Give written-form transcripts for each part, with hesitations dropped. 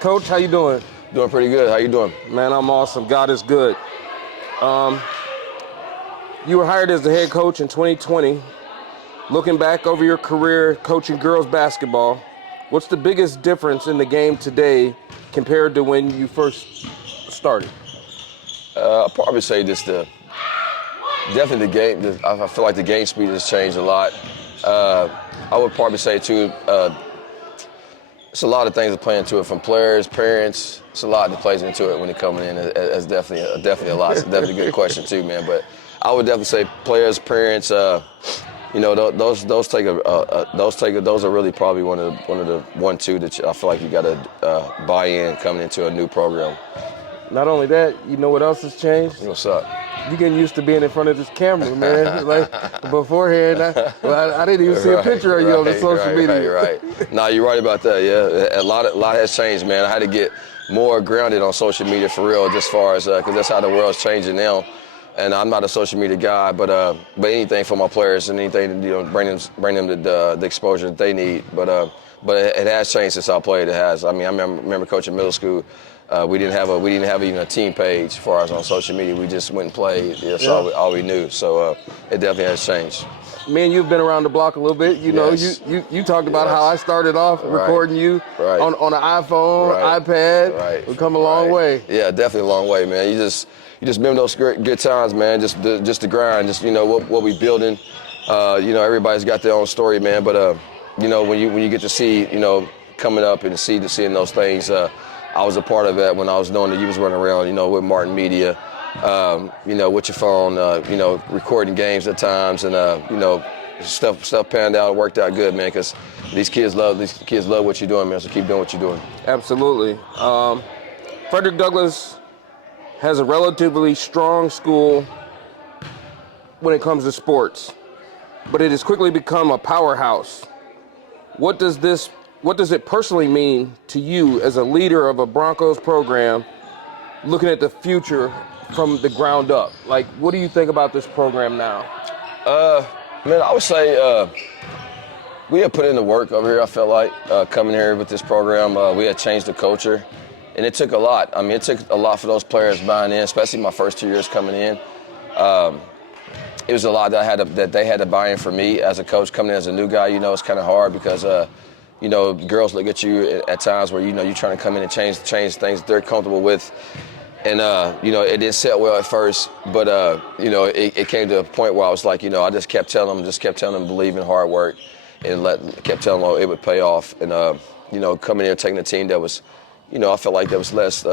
Coach, how you doing? Doing pretty good. How you doing? Man, I'm awesome. God is good. You were hired as the head coach in 2020. Looking back over your career coaching girls basketball, what's the biggest difference in the game today compared to when you first started? I'll probably say definitely the game. I feel like the game speed has changed a lot. I would probably say too, it's a lot of things that play into it, from players, parents. It's a lot that plays into it when they're coming in. It's definitely a lot. It's definitely a good question too, man. But I would definitely say players, parents. Those are really probably one of the 1-2 that I feel like you got to buy in coming into a new program. Not only that, you know what else has changed? What's up? You getting used to being in front of this camera, man. Like beforehand, I didn't even see a picture of you on the social media. Right. Nah, you're right about that. Yeah, a lot has changed, man. I had to get more grounded on social media for real, just far as because that's how the world's changing now. And I'm not a social media guy, but anything for my players and anything bring them the exposure that they need. But it has changed since I played. It has. I mean, I remember coaching middle school. We didn't have even a team page as far as on social media. We just went and played. That's all we knew. So it definitely has changed. Man, you've been around the block a little bit. You know, you talked about how I started off recording you on an iPhone, iPad. We've come a long way. Yeah, definitely a long way, man. You just remember those good times, man. Just the grind. Just what we building. Everybody's got their own story, man. But when you get to see coming up and seeing those things. I was a part of that when I was knowing that you was running around, with Martin Media, with your phone, recording games at times, and stuff panned out, worked out good, man. Because these kids love what you're doing, man. So keep doing what you're doing. Absolutely. Frederick Douglass has a relatively strong school when it comes to sports, but it has quickly become a powerhouse. What does it personally mean to you as a leader of a Broncos program, looking at the future from the ground up? Like, what do you think about this program now? Man, I would say we had put in the work over here, I felt like, coming here with this program. We had changed the culture, and it took a lot. I mean, it took a lot for those players buying in, especially my first 2 years coming in. It was a lot that they had to buy in for me as a coach coming in as a new guy. It's kind of hard because girls look at you at times where you're trying to come in and change things that they're comfortable with, and it didn't set well at first, but it came to a point where I was like, I just kept telling them believe in hard work, and kept telling them it would pay off, and coming in and taking a team that was, I felt like that was less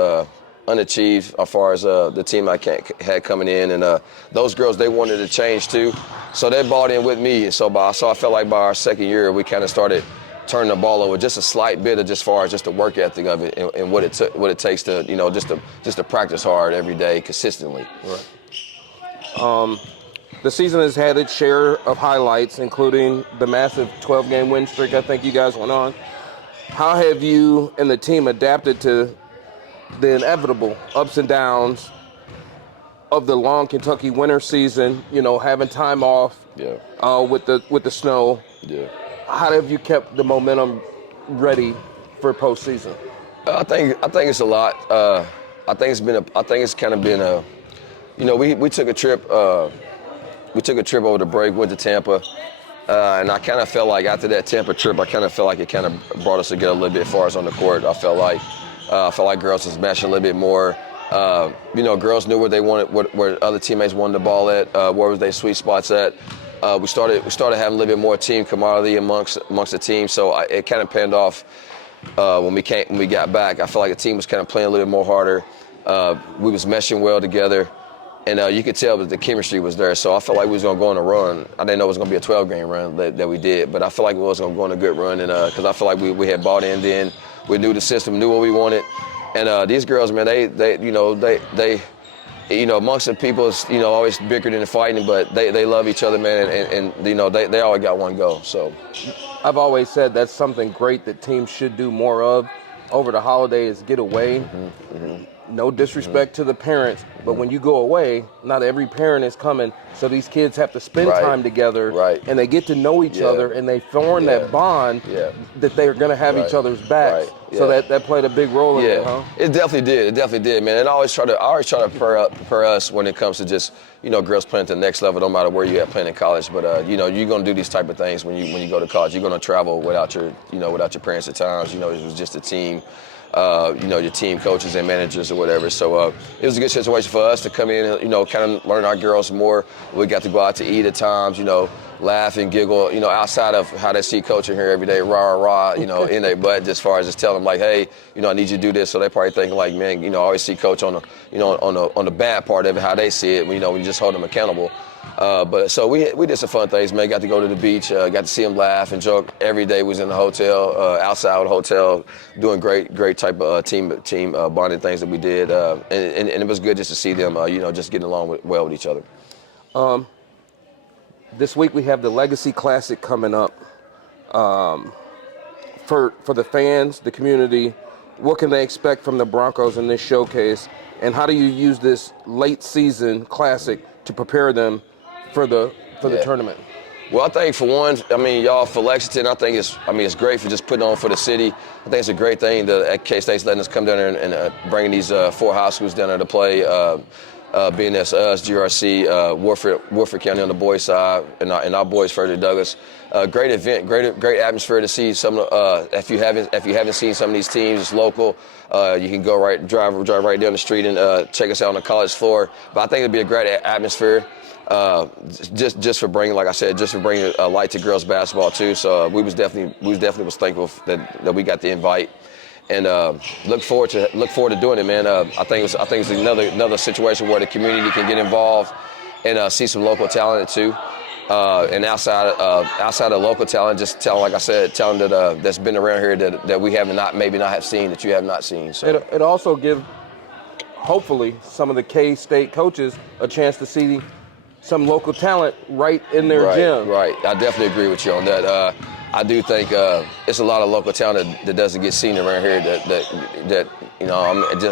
unachieved as far as the team I had coming in, and those girls, they wanted to change too, so they bought in with me. So I felt like by our second year we kind of started turning the ball over just a slight bit of, just far as just the work ethic of it and what it takes to just to practice hard every day consistently. Right. The season has had its share of highlights, including the massive 12-game win streak I think you guys went on. How have you and the team adapted to the inevitable ups and downs of the long Kentucky winter season? Having time off with the snow. Yeah. How have you kept the momentum ready for postseason? I think it's a lot. I think it's kind of been a, we took a trip. We took a trip over the break, went to Tampa, and I kind of felt like after that Tampa trip, it kind of brought us together a little bit as far as on the court. I felt like girls was meshing a little bit more. Girls knew where they wanted, where other teammates wanted the ball at, where was their sweet spots at. We started having a little bit more team camaraderie amongst the team, so it kind of panned off when we got back. I felt like the team was kind of playing a little bit more harder. We was meshing well together, and you could tell that the chemistry was there. So I felt like we was gonna go on a run. I didn't know it was gonna be a 12-game run that we did, but I felt like we was gonna go on a good run, and because I feel like we had bought in then, we knew the system, knew what we wanted, and these girls, man, they amongst the people, always bickering and fighting, but they love each other, man, and they always got one goal. So I've always said that's something great that teams should do more of over the holidays, get away. No disrespect to the parents, but when you go away, not every parent is coming, so these kids have to spend time together, and they get to know each other, and they form that bond that they're going to have each other's backs. So that played a big role in it, huh? It definitely did. It definitely did, man. And I always try to prepare us when it comes to just, girls playing at the next level, no matter where you're at playing in college. But you're gonna do these type of things when you go to college. You're gonna travel without your parents at times. It was just a team. Your team coaches and managers or whatever. So it was a good situation for us to come in and, kind of learn our girls more. We got to go out to eat at times, laugh and giggle, outside of how they see coaching here every day, rah, in their butt, as far as just telling them like, hey, I need you to do this. So they probably thinking like, man, I always see coach on the bad part of it, how they see it, when you just hold them accountable. But so we did some fun things, man. Got to go to the beach, got to see them laugh and joke. Every day was in the hotel, outside of the hotel, doing great type of team bonding things that we did. And it was good just to see them, just getting along well with each other. This week we have the Legacy Classic coming up. For the fans, the community, what can they expect from the Broncos in this showcase? And how do you use this late season classic to prepare them for the tournament? Well, I think for one, y'all, for Lexington, I think it's great for just putting on for the city. I think it's a great thing that K-State's letting us come down there and bringing these 4 high schools down there to play. Being that's us, GRC, Woodford County on the boys' side, and our boys, Frederick, Douglas. Great event, great atmosphere to see some. If you haven't seen some of these teams, it's local. You can go drive right down the street and check us out on the college floor. But I think it'd be a great atmosphere. Just for bringing, like I said, just for bringing a light to girls basketball too. So we was definitely thankful that we got the invite. And look forward to doing it, man. I think it's another situation where the community can get involved and see some local talent too. And outside of local talent, just talent that that's been around here that we maybe not have seen, that you have not seen. So it also give hopefully some of the K-State coaches a chance to see some local talent right in their gym. Right. I definitely agree with you on that. I do think it's a lot of local talent that doesn't get seen around here that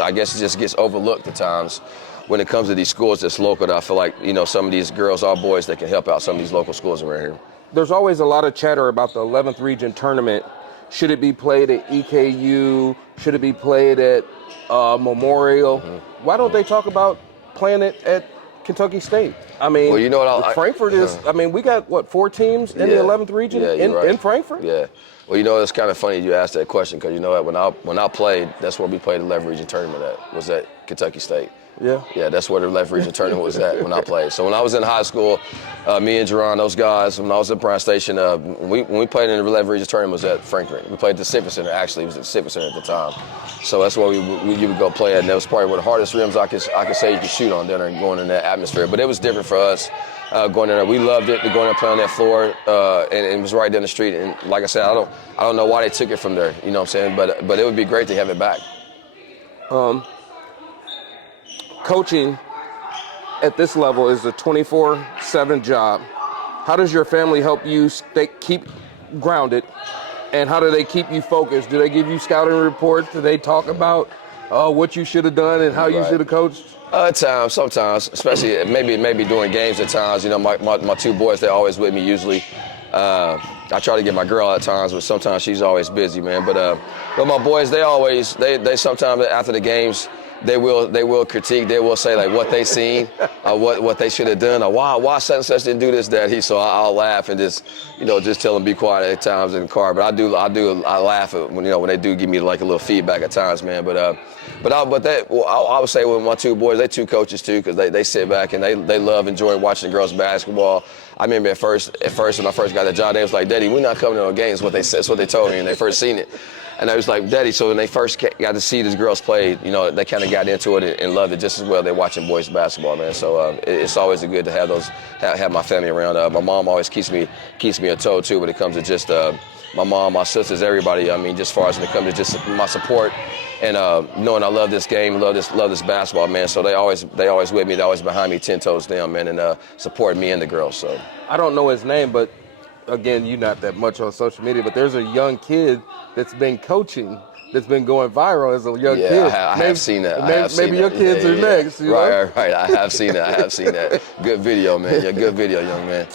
I guess it just gets overlooked at times when it comes to these schools that's local. That I feel like, some of these girls or boys that can help out some of these local schools around here. There's always a lot of chatter about the 11th region tournament. Should it be played at EKU? Should it be played at Memorial? Mm-hmm. Why don't they talk about playing it at Kentucky State? Frankfurt is. we got 4 teams in the 11th region in Frankfurt. Yeah. Well, it's kind of funny you asked that question because when I played, that's where we played the 11th region tournament at. Was at Kentucky State. Yeah. Yeah, that's where the 11th region tournament was at when I played. So when I was in high school, me and Jerron, those guys, when I was at Bryan Station, when we played in the 11th region tournament was at Frankfurt. We played at the Civic Center. Actually, it was at the Civic Center at the time. So that's where you would go play at. And that was probably one of the hardest rims I could say you could shoot on down there and going in that atmosphere. But it was different for us. Going in there, we loved it. Going and playing on that floor, and it was right down the street. And like I said, I don't know why they took it from there. You know what I'm saying? But it would be great to have it back. Coaching at this level is a 24/7 job. How does your family help you keep grounded, and how do they keep you focused? Do they give you scouting reports? Do they talk about what you should have done and how you should have coached? At times, sometimes, especially maybe during games at times. My 2 boys, they're always with me usually. I try to get my girl at times, but sometimes she's always busy, man. But my boys, they sometimes after the games, they will critique. They will say like what they seen, what they should have done, or why such and such didn't do this, Daddy. So I'll laugh and just tell them be quiet at times in the car. But I laugh at when they do give me like a little feedback at times, man. I would say with my 2 boys, they 2 coaches too, because they sit back and they love enjoying watching the girls basketball. I remember at first when I first got the job, they was like, Daddy, we're not coming to no games. That's what they told me when they first seen it. And I was like, Daddy, so when they first got to see these girls play, they kind of got into it and loved it just as well. They're watching boys basketball, man. So it's always good to have my family around. My mom always keeps me a toe too when it comes to just my mom, my sisters, everybody. Just as far as when it comes to just my support and knowing I love this game, love this basketball, man. So they always with me. They're always behind me, 10 toes down, man, and support me and the girls. So I don't know his name, but again, you're not that much on social media, but there's a young kid that's been coaching, that's been going viral as a young kid. I have seen that. Maybe your kids are next. Right. I have seen that. Good video, man. Yeah, good video, young man.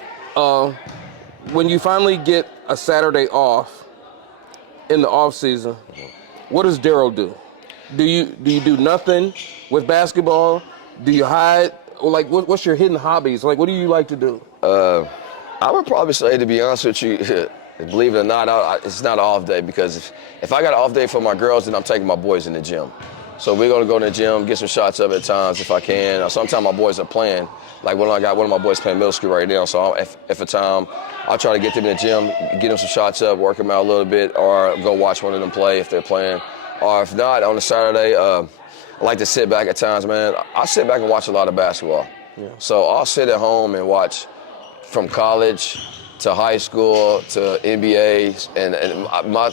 When you finally get a Saturday off in the off season, what does Daryl do? Do you do nothing with basketball? Do you hide? Or like, what's your hidden hobbies? Like, what do you like to do? I would probably say, to be honest with you, believe it or not, it's not an off day, because if I got an off day for my girls, then I'm taking my boys in the gym. So we're going to go in the gym, get some shots up at times if I can. Sometimes my boys are playing. Like I got one of my boys playing middle school right now, so if a time, I'll try to get them in the gym, get them some shots up, work them out a little bit, or go watch one of them play if they're playing. Or if not, on a Saturday, I like to sit back at times, man. I sit back and watch a lot of basketball. Yeah. So I'll sit at home and watch from college to high school to NBA, and my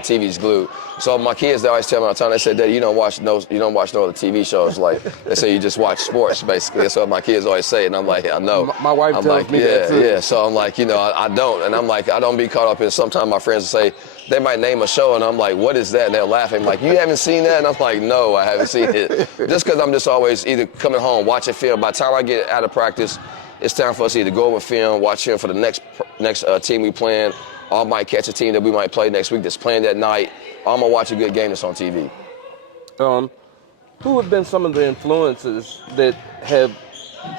TV's glued. So my kids, they always tell me all the time, they say, Daddy, you don't watch no other TV shows. Like, they say you just watch sports, basically. That's what my kids always say, and I'm like, I know. My wife tells me that too. Yeah, so I'm like, I don't. And I'm like, I don't be caught up in, sometimes my friends will say, they might name a show, and I'm like, what is that? And they're laughing, like, you haven't seen that? And I'm like, no, I haven't seen it. Just because I'm just always either coming home, watching film. By the time I get out of practice, it's time for us to either go over film, watch film for the next team we playing, or I might catch a team that we might play next week that's playing that night, or I'm going to watch a good game that's on TV. Who have been some of the influences that have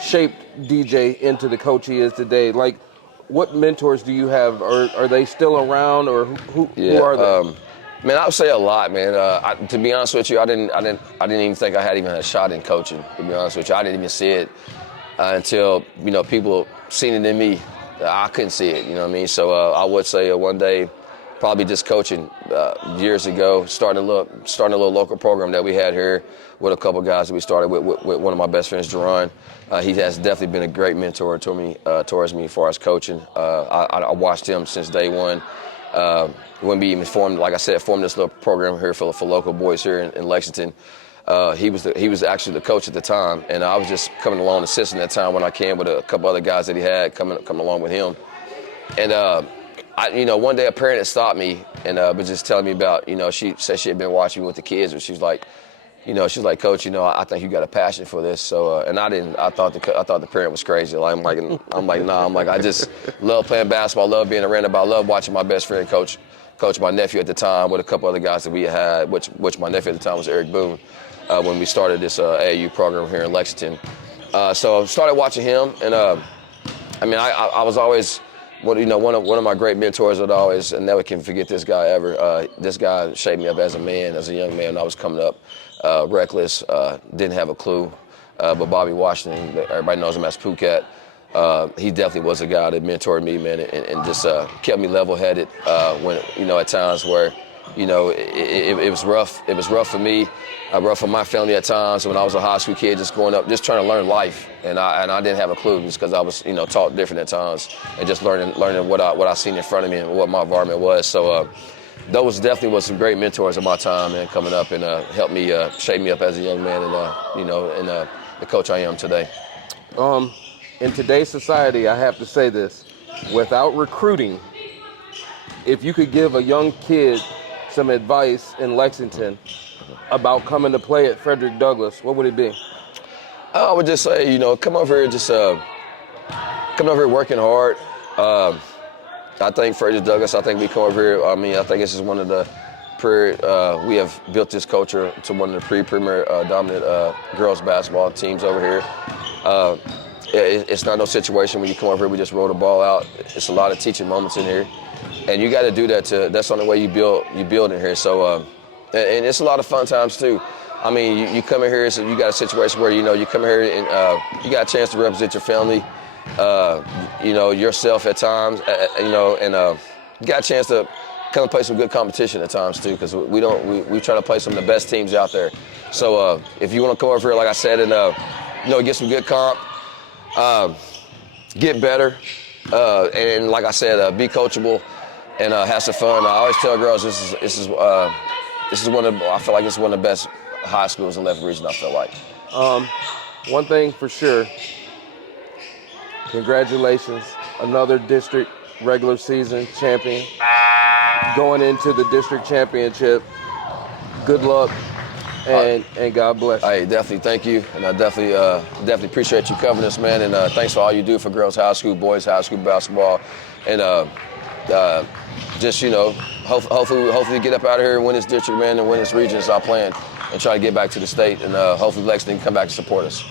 shaped DJ into the coach he is today? Like, what mentors do you have? Are they still around, or who are they? Man, I would say a lot, man. To be honest with you, I didn't even think I had even a shot in coaching. To be honest with you, I didn't even see it until people seen it in me. I couldn't see it, you know what I mean? So I would say one day, probably just coaching years ago, starting a little local program that we had here with a couple guys that we started with one of my best friends, Jerron. He has definitely been a great mentor towards me as far as coaching. I watched him since day one. When we even formed this little program here for local boys here in Lexington. He was actually the coach at the time, and I was just coming along assisting at the time when I came with a couple other guys that he had coming along with him. And one day a parent had stopped me and was just telling me about, she said she had been watching me with the kids, and she was like, Coach, I think you got a passion for this. So and I thought the parent was crazy. Like, I'm like, nah. I just love playing basketball, love being around it, but I love watching my best friend coach my nephew at the time with a couple other guys that we had, which my nephew at the time was Eric Boone. When we started this AAU program here in Lexington. So I started watching him, and I was always, one of my great mentors that I always, and never can forget this guy ever. This guy shaped me up as a young man when I was coming up, reckless, didn't have a clue. But Bobby Washington, everybody knows him as Phuket. He definitely was a guy that mentored me, man, and just kept me level-headed when, at times where, it was rough. It was rough for me, rough for my family at times when I was a high school kid, just growing up, just trying to learn life. And I didn't have a clue just because I was, taught different at times, and just learning what I seen in front of me and what my environment was. So those definitely was some great mentors of my time, and coming up, and helped me shape me up as a young man, and the coach I am today. In today's society, I have to say this, without recruiting, if you could give a young kid some advice in Lexington about coming to play at Frederick Douglass, what would it be? I would just say, come over here, come over here working hard. I think Frederick Douglass, I think we come over here, I think this is one of the we have built this culture to one of the premier dominant girls basketball teams over here. It's not no situation when you come over here, we just roll the ball out. It's a lot of teaching moments in here. And you got to do that that's the only way you build in here. So, and it's a lot of fun times too. You come in here, so you got a situation where, you come here and you got a chance to represent your family, yourself at times, and you got a chance to kind of play some good competition at times too, because we try to play some of the best teams out there. So if you want to come over here, like I said, and get some good comp, get better, and like I said, be coachable and have some fun. I always tell girls this is one of I feel like it's one of the best high schools in Left Region. I feel like. One thing for sure. Congratulations, another district regular season champion. Going into the district championship. Good luck. And God bless you. Hey, definitely, thank you, and I definitely appreciate you covering us, man. And thanks for all you do for girls high school, boys high school basketball, and just hopefully get up out of here and win this district, man, and win this region, stop playing, and try to get back to the state. And hopefully Lexington can come back and support us.